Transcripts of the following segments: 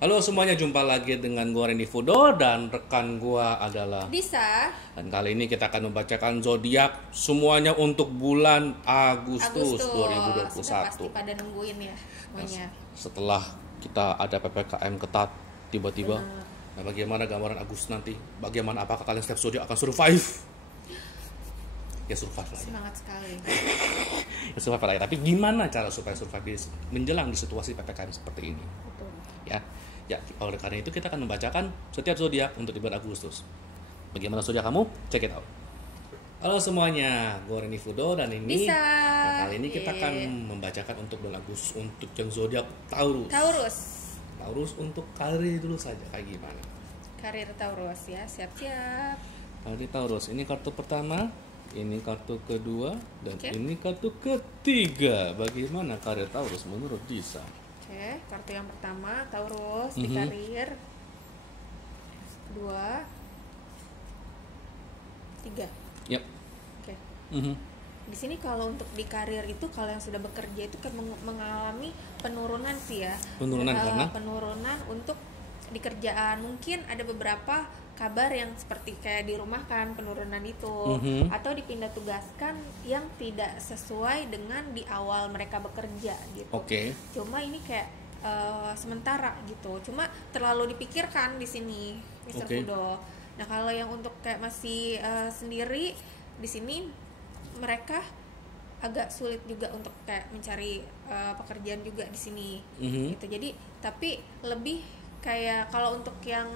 Halo semuanya, jumpa lagi dengan gua Randy Fudo dan rekan gua adalah Disa, dan kali ini kita akan membacakan zodiak semuanya untuk bulan Agustus Sudah 2021. pasti pada nungguin ya semuanya. Setelah kita ada PPKM ketat tiba-tiba, Benar. nah bagaimana gambaran Agustus nanti? Bagaimana apakah kalian setiap zodiak akan survive? Ya survive lah ya. Semangat sekali. Ya survive lah ya. Tapi gimana cara supaya survive menjelang di situasi PPKM seperti ini? Betul. Ya, oleh karena itu kita akan membacakan setiap zodiak untuk di bulan Agustus. Bagaimana zodiak kamu? Check it out. Halo semuanya, gue Reni Fudo dan ini Disa. Nah, kali ini kita akan membacakan untuk bulan Agustus untuk yang zodiak Taurus. Taurus untuk karir dulu saja kayak gimana? Karir Taurus ya, siap-siap. Karir Taurus, ini kartu pertama, ini kartu kedua, dan Oke. ini kartu ketiga. Bagaimana karir Taurus menurut Disa? Oke, kartu yang pertama Taurus di karir. Dua, tiga. Yap. Oke. Mhm. Di sini kalau untuk di karir itu kalau yang sudah bekerja itu kan mengalami penurunan sih ya. Penurunan karena? Penurunan untuk di kerjaan. Mungkin ada beberapa kabar yang seperti kayak dirumahkan penurunan itu atau dipindah tugaskan yang tidak sesuai dengan di awal mereka bekerja gitu. Oke. Cuma ini kayak sementara gitu. Cuma terlalu dipikirkan di sini, Mr. Oke. Fudo. Nah, kalau yang untuk kayak masih sendiri di sini mereka agak sulit juga untuk kayak mencari pekerjaan juga di sini. Gitu. Jadi tapi lebih kayak kalau untuk yang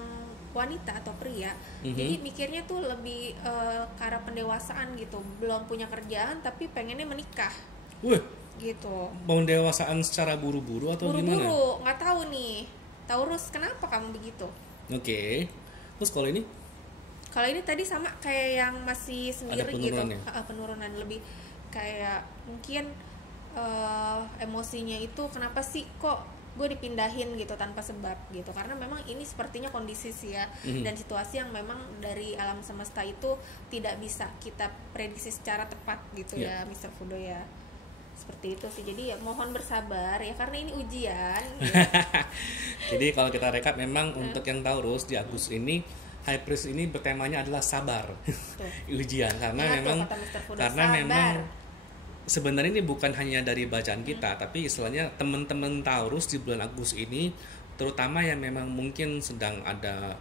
wanita atau pria, jadi mikirnya tuh lebih ke arah pendewasaan gitu. Belum punya kerjaan tapi pengennya menikah. Wih, Gitu. pendewasaan secara buru-buru atau gimana? Buru-buru, nggak tahu nih. Taurus, kenapa kamu begitu? Oke. Terus kalau ini? Kalau ini tadi sama kayak yang masih sendiri gitu. penurunan ya? Penurunan lebih kayak mungkin emosinya itu kenapa sih kok gue dipindahin gitu tanpa sebab gitu, karena memang ini sepertinya kondisi sih ya, dan situasi yang memang dari alam semesta itu tidak bisa kita prediksi secara tepat gitu ya, Mr. Fudo ya. Seperti itu sih, jadi ya mohon bersabar ya karena ini ujian ya. Jadi kalau kita rekap memang untuk yang Taurus di Agustus ini High Priest ini bertemanya adalah sabar. Ujian karena Ya, tuh memang kata Mr. Fudo, karena sabar. memang sebenarnya ini bukan hanya dari bacaan kita, tapi istilahnya teman-teman Taurus di bulan Agustus ini terutama yang memang mungkin sedang ada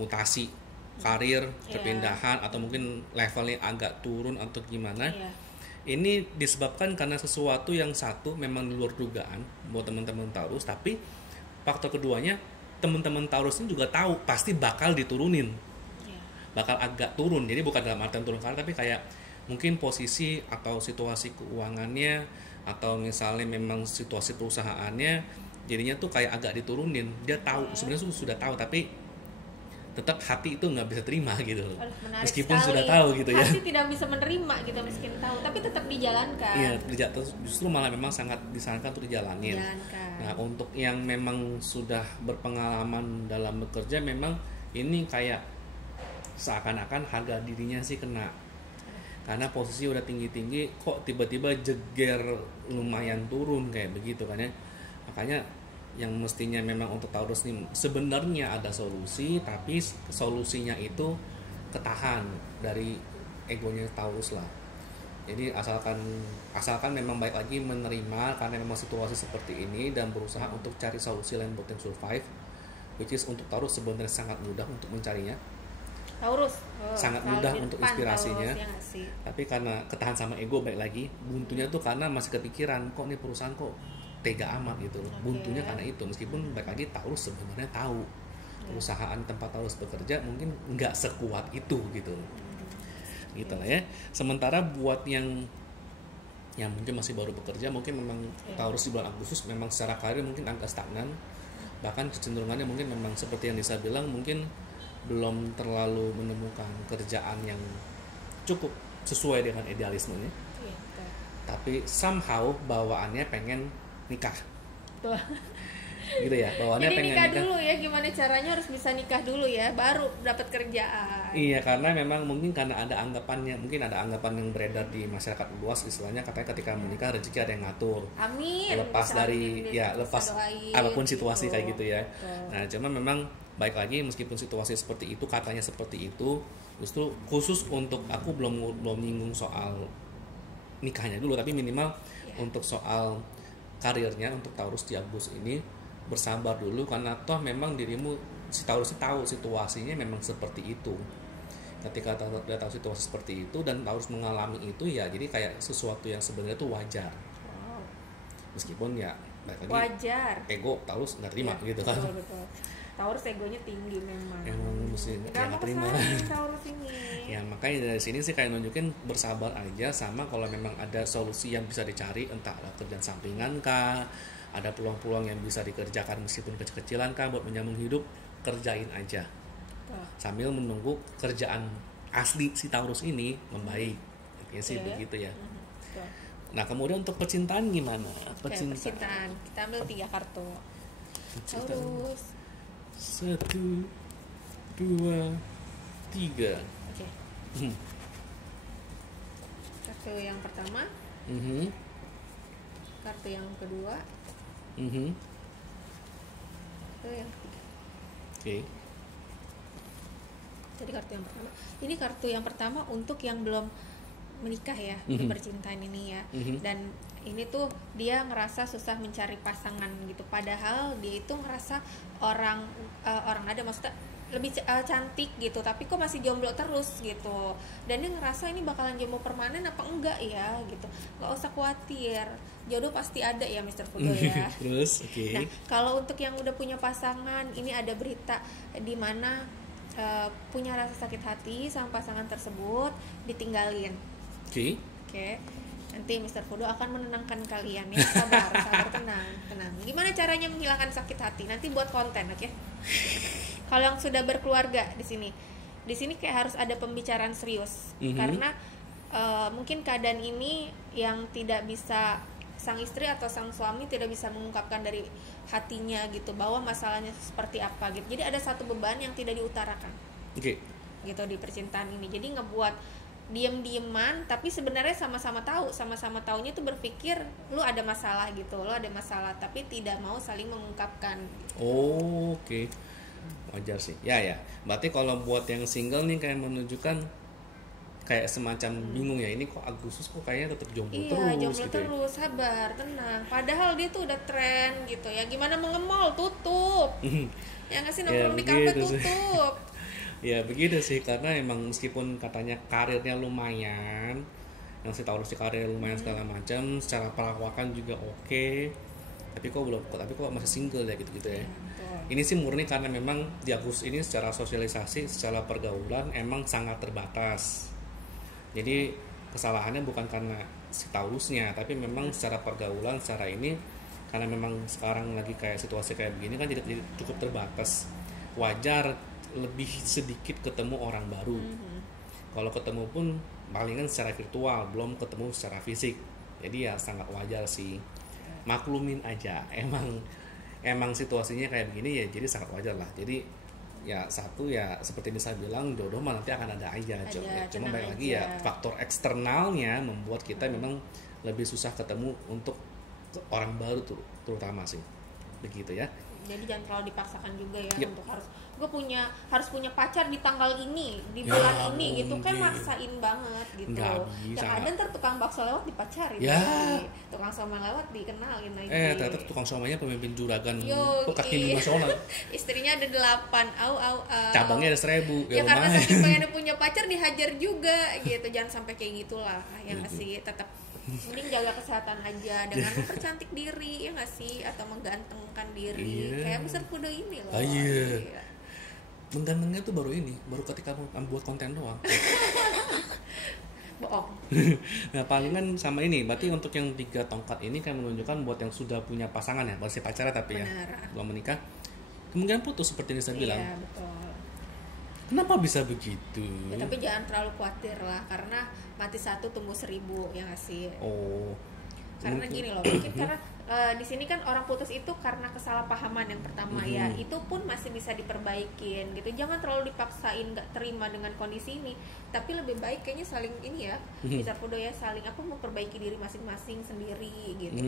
mutasi karir, perpindahan atau mungkin levelnya agak turun atau gimana. Iya. Ini disebabkan karena sesuatu yang satu memang di luar dugaan buat teman-teman Taurus, tapi faktor keduanya teman-teman Taurus ini juga tahu pasti bakal diturunin, bakal agak turun. Jadi bukan dalam artian turun karir, tapi kayak mungkin posisi atau situasi keuangannya atau misalnya memang situasi perusahaannya jadinya tuh kayak agak diturunin. Dia tahu sebenarnya sudah tahu, tapi tetap hati itu nggak bisa terima gitu loh. Menarik Meskipun sekali. sudah tahu gitu ya. Hati tidak bisa menerima gitu meskipun tahu, tapi tetap dijalankan. Iya, justru malah memang sangat disarankan untuk dijalanin. Dijalankan. Nah, untuk yang memang sudah berpengalaman dalam bekerja, memang ini kayak seakan-akan harga dirinya sih kena. Karena posisi udah tinggi-tinggi, kok tiba-tiba jeger lumayan turun kayak begitu kan ya. Makanya yang mestinya memang untuk Taurus ini sebenarnya ada solusi, tapi solusinya itu ketahan dari egonya Taurus lah. Jadi asalkan memang baik lagi menerima karena memang situasi seperti ini dan berusaha untuk cari solusi lain buat yang survive, which is untuk Taurus sebenarnya sangat mudah untuk mencarinya. Taurus Sangat selalu mudah di untuk depan inspirasinya. Taurus, ya nggak sih? Tapi karena ketahan sama ego baik lagi, buntunya tuh karena masih kepikiran kok nih perusahaan kok tega amat gitu. Buntunya karena itu, meskipun baik lagi Taurus sebenarnya tahu perusahaan tempat Taurus bekerja mungkin nggak sekuat itu gitu. Gitu lah ya. Sementara buat yang mungkin masih baru bekerja, mungkin memang Taurus di bulan Agustus memang secara karir mungkin agak stagnan. Bahkan kecenderungannya mungkin memang seperti yang Disa bilang, mungkin belum terlalu menemukan kerjaan yang cukup sesuai dengan idealismenya. Tapi somehow bawaannya pengen nikah. Tuh. gitu ya, bawaannya Jadi pengen nikah dulu ya, gimana caranya harus bisa nikah dulu ya, baru dapat kerjaan. Iya, karena memang mungkin karena ada anggapannya, mungkin ada anggapan yang beredar di masyarakat luas, istilahnya katanya ketika menikah rezeki ada yang ngatur. Amin. Lepas Bisa dari amin, ya bisa lepas doain, apapun situasi gitu. kayak gitu ya. Betul. Nah, cuma memang baik lagi meskipun situasi seperti itu, katanya seperti itu, justru khusus untuk aku belum nyinggung soal nikahnya dulu, tapi minimal untuk soal karirnya untuk Taurus di Agustus ini bersabar dulu, karena toh memang dirimu si Taurus tahu situasinya memang seperti itu. Ketika udah tahu situasi seperti itu dan Taurus mengalami itu, ya jadi kayak sesuatu yang sebenarnya itu wajar. Wow. Meskipun ya balik lagi Wajar. ego Taurus nggak terima Ya, gitu kan. betul. Taurus egonya tinggi memang. Emang mesti Nggak nggak mau terima. kesahin Taurus ini. Ya makanya dari sini sih kayak nunjukin bersabar aja, sama kalau memang ada solusi yang bisa dicari, entah ada kerjaan sampingan kah, ada peluang-peluang yang bisa dikerjakan meskipun kecil-kecilan kah buat menyambung hidup, kerjain aja. Tuh. Sambil menunggu kerjaan asli si Taurus ini membaik. Oke sih Oke. begitu ya. Tuh. Nah kemudian untuk percintaan gimana? Oke, percintaan. Kita ambil 3 kartu. Percintaan. Taurus. 1, 2, 3. Oke. Kartu yang pertama, kartu yang kedua, kartu yang ketiga. Oke. Jadi kartu yang pertama. Ini kartu yang pertama untuk yang belum menikah ya, percintaan ini ya. Dan ini tuh dia ngerasa susah mencari pasangan gitu. Padahal dia itu ngerasa orang ada maksudnya lebih cantik gitu, tapi kok masih jomblo terus gitu. Dan dia ngerasa ini bakalan jomblo permanen apa enggak ya gitu. Gak usah khawatir, jodoh pasti ada ya Mr. Fudo ya. Terus oke. Nah, kalau untuk yang udah punya pasangan, ini ada berita di mana punya rasa sakit hati sama pasangan tersebut, ditinggalin. Oke. Oke. Nanti Mr. Fudo akan menenangkan kalian ya. Sabar, tenang. Gimana caranya menghilangkan sakit hati? Nanti buat konten, oke? Kalau yang sudah berkeluarga di sini kayak harus ada pembicaraan serius. Karena mungkin keadaan ini yang tidak bisa sang istri atau sang suami tidak bisa mengungkapkan dari hatinya gitu, bahwa masalahnya seperti apa gitu. Jadi ada satu beban yang tidak diutarakan. Oke. Gitu di percintaan ini. Jadi ngebuat diem-dieman, tapi sebenarnya sama-sama taunya tuh berpikir lu ada masalah gitu, tapi tidak mau saling mengungkapkan gitu. Oh, oke. Wajar sih. Ya. Berarti kalau buat yang single nih kayak menunjukkan kayak semacam bingung ya, ini kok Agustus kok kayaknya tetap jomblo terus jomblo gitu. terus, sabar, tenang. Padahal dia tuh udah tren gitu ya. Gimana mau nge-mall, tutup. Ya nggak sih, nongkrong di kafe tutup. Ya begitu sih, karena emang meskipun katanya karirnya lumayan, yang si Taurus di karir lumayan segala macam, secara perawakan juga oke, tapi kok masih single ya gitu ya. Ini sih murni karena memang di Agustus ini secara sosialisasi, secara pergaulan emang sangat terbatas. Jadi kesalahannya bukan karena si Taurusnya, tapi memang secara pergaulan, secara ini karena memang sekarang lagi kayak situasi kayak begini kan jadi cukup terbatas. Wajar lebih sedikit ketemu orang baru. Kalau ketemu pun palingan secara virtual, belum ketemu secara fisik. Jadi ya sangat wajar sih. Maklumin aja. Emang situasinya kayak begini ya, jadi sangat wajar lah. Jadi ya satu ya seperti bisa bilang jodoh mah nanti akan ada aja. Cuma baik lagi ya faktor eksternalnya membuat kita memang lebih susah ketemu untuk orang baru tuh, terutama sih. Begitu ya. Jadi jangan terlalu dipaksakan juga ya untuk gue harus punya pacar di tanggal ini, di bulan ini gitu kan, maksain banget gitu. Ya kadang ntar tukang bakso lewat dipacarin lagi, tukang somai lewat dikenalin lagi. Ternyata tukang somainya pemimpin juragan kaki nasional. Istrinya ada 8, cabangnya ada 1000. Ya karena saking pengen punya pacar dihajar juga gitu. Jangan sampai kayak gitulah ya nggak sih, tetap mending jaga kesehatan aja dengan mempercantik diri ya nggak sih, atau menggantengkan diri kayak Mr. Fudo ini loh. Iya. Menggantengnya tuh baru ketika buat konten doang. Bohong. Nah palingan sama ini, berarti untuk yang 3 tongkat ini kan menunjukkan buat yang sudah punya pasangan ya, masih pacaran tapi ya belum menikah, kemungkinan putus seperti yang saya bilang. Iya betul. Kenapa bisa begitu? Ya, tapi jangan terlalu khawatir lah, karena mati 1 tumbuh 1000 ya nggak sih. Oh. Karena gini loh, mungkin karena di sini kan orang putus itu karena kesalahpahaman yang pertama ya, itu pun masih bisa diperbaikin gitu. Jangan terlalu dipaksain nggak terima dengan kondisi ini, tapi lebih baik kayaknya saling ini ya, bisa Pudo ya, saling memperbaiki diri masing-masing sendiri gitu.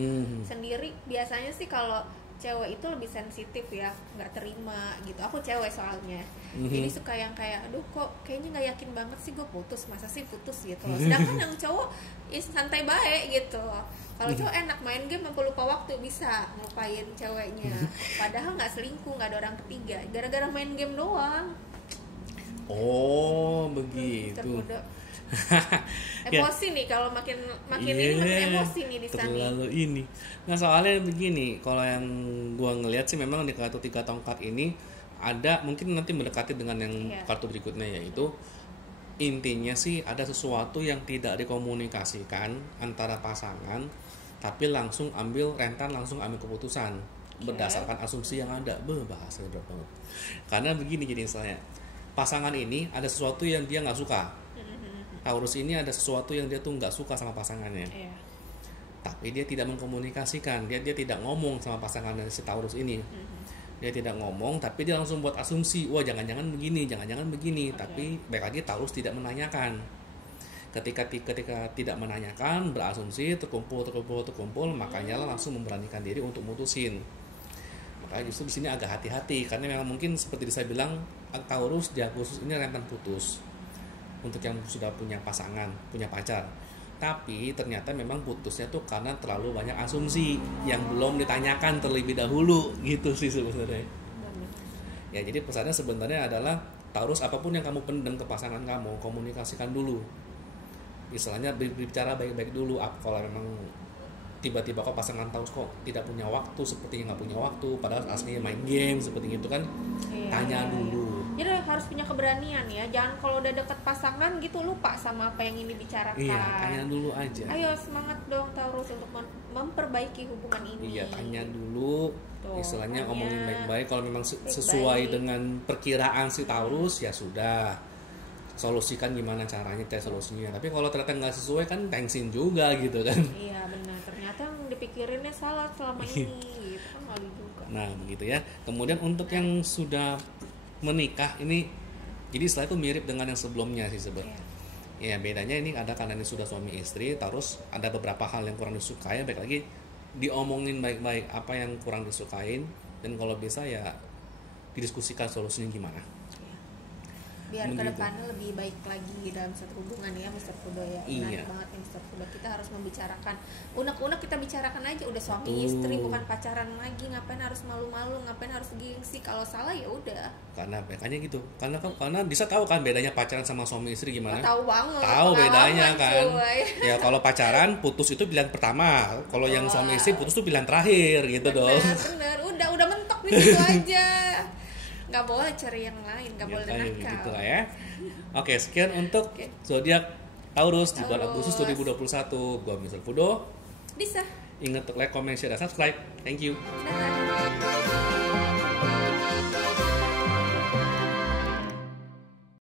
Sendiri biasanya sih kalau cewek itu lebih sensitif ya, nggak terima gitu. Aku cewek soalnya, jadi suka yang kayak, aduh kok kayaknya nggak yakin banget sih gue putus, masa sih putus gitu loh. Sedangkan yang cowok santai baik gitu. Kalau cowok enak main game sampai lupa waktu, bisa ngelupain ceweknya, padahal nggak selingkuh, nggak ada orang ketiga, gara-gara main game doang. Oh begitu. Emosi nih, kalau makin ini makin emosi nih di sana. Terlalu ini. Nah soalnya begini, kalau yang gua ngelihat sih memang di kartu 3 tongkat ini ada mungkin nanti mendekati dengan yang kartu berikutnya, yaitu intinya sih ada sesuatu yang tidak dikomunikasikan antara pasangan, tapi langsung ambil rentan, langsung ambil keputusan berdasarkan asumsi yang ada. Bahasa berat banget. Karena begini, jadi misalnya pasangan ini ada sesuatu yang dia nggak suka. Taurus ini ada sesuatu yang dia tuh nggak suka sama pasangannya, tapi dia tidak mengkomunikasikan, dia tidak ngomong sama pasangannya si Taurus ini. Dia tidak ngomong, tapi dia langsung buat asumsi, wah jangan-jangan begini, jangan-jangan begini. Tapi baik lagi Taurus tidak menanyakan. Ketika tidak menanyakan, berasumsi, terkumpul, makanya langsung memberanikan diri untuk mutusin. Makanya justru di sini agak hati-hati, karena memang mungkin seperti saya bilang, Taurus di Agustus ini rentan putus. Untuk yang sudah punya pasangan, punya pacar, tapi ternyata memang putusnya tuh karena terlalu banyak asumsi yang belum ditanyakan terlebih dahulu gitu sih sebenarnya. Ya jadi pesannya sebenarnya adalah Taurus, apapun yang kamu pendam ke pasangan kamu, komunikasikan dulu. Istilahnya berbicara baik-baik dulu. Kalau memang tiba-tiba kok pasangan Taurus kok tidak punya waktu, sepertinya nggak punya waktu, padahal aslinya main game seperti itu kan, tanya dulu. Jadi harus punya keberanian ya, jangan kalau udah deket pasangan gitu lupa sama apa yang ini bicarakan. Iya, tanya dulu aja. Ayo semangat dong Taurus untuk memperbaiki hubungan ini. Iya, tanya dulu. Istilahnya ngomongin baik-baik. Kalau memang sesuai dengan perkiraan si Taurus ya sudah, solusikan gimana caranya, cari solusinya. Tapi kalau ternyata nggak sesuai kan tensin juga gitu kan. Iya benar, ternyata yang dipikirinnya salah selama ini gitu kan, malu juga. Nah begitu ya. Kemudian untuk yang sudah menikah ini, jadi setelah itu mirip dengan yang sebelumnya sih sebenarnya. Ya bedanya ini ada karena ini sudah suami istri, terus ada beberapa hal yang kurang disukai, baik lagi diomongin baik-baik apa yang kurang disukain, dan kalau bisa ya didiskusikan solusinya gimana. Biar kedepannya lebih baik lagi dalam satu hubungan ya Mr. Pudo ya. Menarik banget nih Mr. Pudo, kita harus membicarakan unek-unek, kita bicarakan aja, udah suami istri bukan pacaran lagi, ngapain harus malu-malu, ngapain harus gengsi, kalau salah ya udah. Karena makanya gitu, karena bisa tahu kan bedanya pacaran sama suami istri gimana? Tahu banget. Tahu bedanya kan. Ya kalau pacaran putus itu pilihan pertama, kalau yang suami istri putus itu pilihan terakhir gitu dong. Bener, udah mentok di situ aja. Nggak boleh cari yang lain, nggak boleh nakal gitu lah ya. Oke, sekian untuk zodiak Taurus di bulan Agustus 2021. Gua Mr. Pudo. Bisa. Ingat like, comment, share, dan subscribe. Thank you. Dadah.